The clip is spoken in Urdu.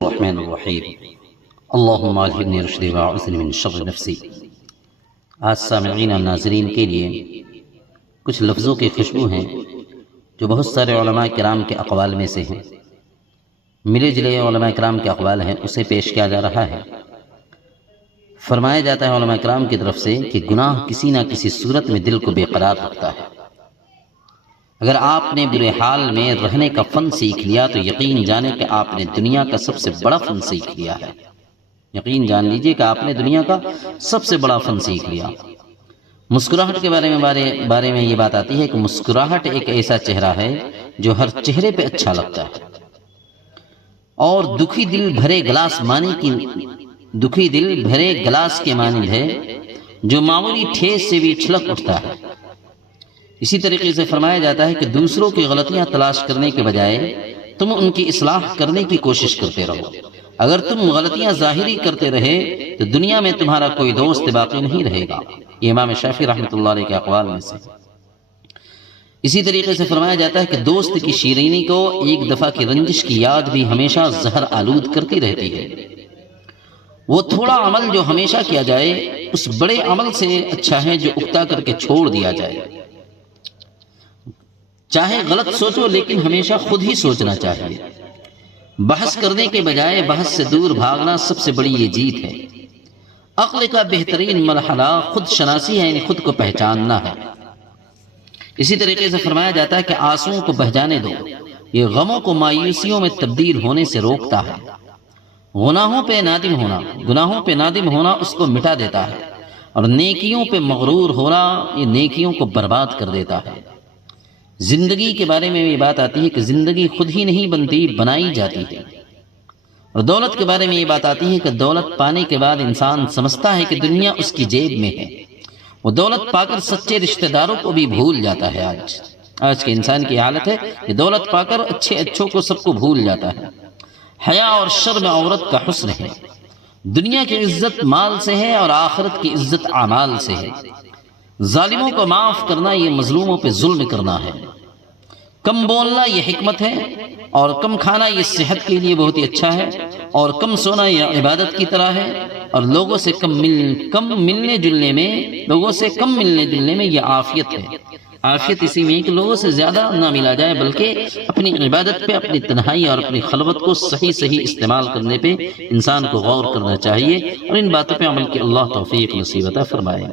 الرحمن الرحیم اللہم الہمنی رشدی واعوذنی من شر نفسی۔ آج سامعین اور ناظرین کے لیے کچھ لفظوں کی خوشبو ہیں جو بہت سارے علماء کرام کے اقوال میں سے ہیں، ملے جلے علماء کرام کے اقوال ہیں، اسے پیش کیا جا رہا ہے۔ فرمایا جاتا ہے علماء کرام کی طرف سے کہ گناہ کسی نہ کسی صورت میں دل کو بے قرار رکھتا ہے۔ اگر آپ نے برے حال میں رہنے کا فن سیکھ لیا تو یقین جانے کہ آپ نے دنیا کا سب سے بڑا فن سیکھ لیا ہے۔ یقین جان لیجئے کہ آپ نے دنیا کا سب سے بڑا فن سیکھ لیا۔ مسکراہٹ کے بارے میں یہ بات آتی ہے کہ مسکراہٹ ایک ایسا چہرہ ہے جو ہر چہرے پہ اچھا لگتا ہے، اور دکھی دل بھرے گلاس کے مانند ہے جو معمولی ٹھیس سے بھی چھلک اٹھتا ہے۔ اسی طریقے سے فرمایا جاتا ہے کہ دوسروں کی غلطیاں تلاش کرنے کے بجائے تم ان کی اصلاح کرنے کی کوشش کرتے رہو۔ اگر تم غلطیاں ظاہری کرتے رہے تو دنیا میں تمہارا کوئی دوست باقی نہیں رہے گا۔ یہ امام شافعی رحمۃ اللہ علیہ کے اقوال میں سے۔ اسی طریقے سے فرمایا جاتا ہے کہ دوست کی شیرینی کو ایک دفعہ کی رنجش کی یاد بھی ہمیشہ زہر آلود کرتی رہتی ہے۔ وہ تھوڑا عمل جو ہمیشہ کیا جائے اس بڑے عمل سے اچھا ہے جو اکتا کر کے چھوڑ دیا جائے۔ چاہے غلط سوچو لیکن ہمیشہ خود ہی سوچنا چاہیے۔ بحث کرنے کے بجائے بحث سے دور بھاگنا سب سے بڑی یہ جیت ہے۔ عقل کا بہترین مرحلہ خود شناسی ہے، یعنی خود کو پہچاننا ہے۔ اسی طریقے سے فرمایا جاتا ہے کہ آنسوؤں کو بہہ جانے دو، یہ غموں کو مایوسیوں میں تبدیل ہونے سے روکتا ہے۔ گناہوں پہ نادم ہونا اس کو مٹا دیتا ہے، اور نیکیوں پہ مغرور ہونا یہ نیکیوں کو برباد کر دیتا ہے۔ زندگی کے بارے میں یہ بات آتی ہے کہ زندگی خود ہی نہیں بنتی، بنائی جاتی ہے۔ اور دولت کے بارے میں یہ بات آتی ہے کہ دولت پانے کے بعد انسان سمجھتا ہے کہ دنیا اس کی جیب میں ہے، وہ دولت پا کر سچے رشتہ داروں کو بھی بھول جاتا ہے۔ آج کے انسان کی حالت ہے کہ دولت پا کر اچھوں کو سب کو بھول جاتا ہے۔ حیا اور شرم عورت کا حسن ہے۔ دنیا کی عزت مال سے ہے اور آخرت کی عزت اعمال سے ہے۔ ظالموں کو معاف کرنا یہ مظلوموں پہ ظلم کرنا ہے۔ کم بولنا یہ حکمت ہے، اور کم کھانا یہ صحت کے لیے بہت ہی اچھا ہے، اور کم سونا یہ عبادت کی طرح ہے، اور لوگوں سے کم ملنے جلنے میں یہ عافیت ہے۔ عافیت اسی میں کہ لوگوں سے زیادہ نہ ملا جائے، بلکہ اپنی عبادت پہ، اپنی تنہائی اور اپنی خلوت کو صحیح استعمال کرنے پہ انسان کو غور کرنا چاہیے، اور ان باتوں پہ عمل کی اللہ توفیق نصیب عطا فرمائے۔